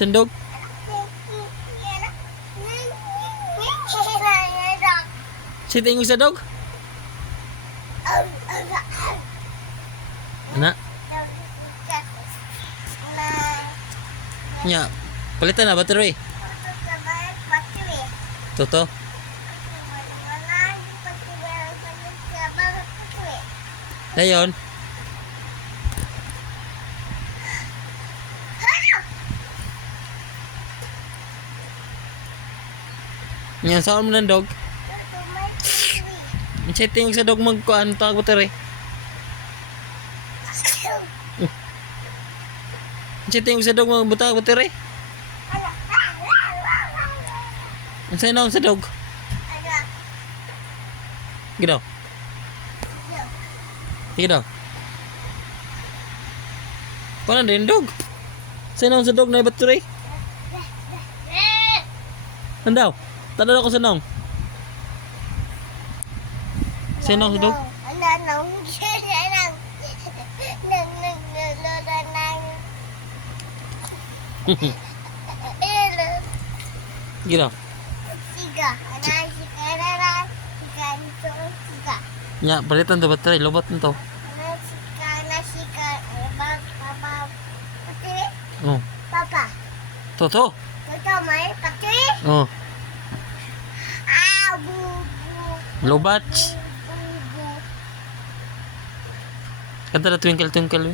Sandog. Si tingog sa dog. Ana. Nya. Palitan na battery. Toto. Dayon. Nya saan mo ng dog? Setting sa dog magkuan ta battery. Setting sa dog magbuta battery. Saan na sa dog? Gino. Gino. Paano din dog? Saan na sa dog na battery? Andaw. Tanda ko sa nong. Sino sa dog? Gila. Nya, palitan to battery, lobot nito. Oh. Papa. Toto. Toto may battery? Oh. Ah, bu. Lobat. Kanta na twinkle twinkle.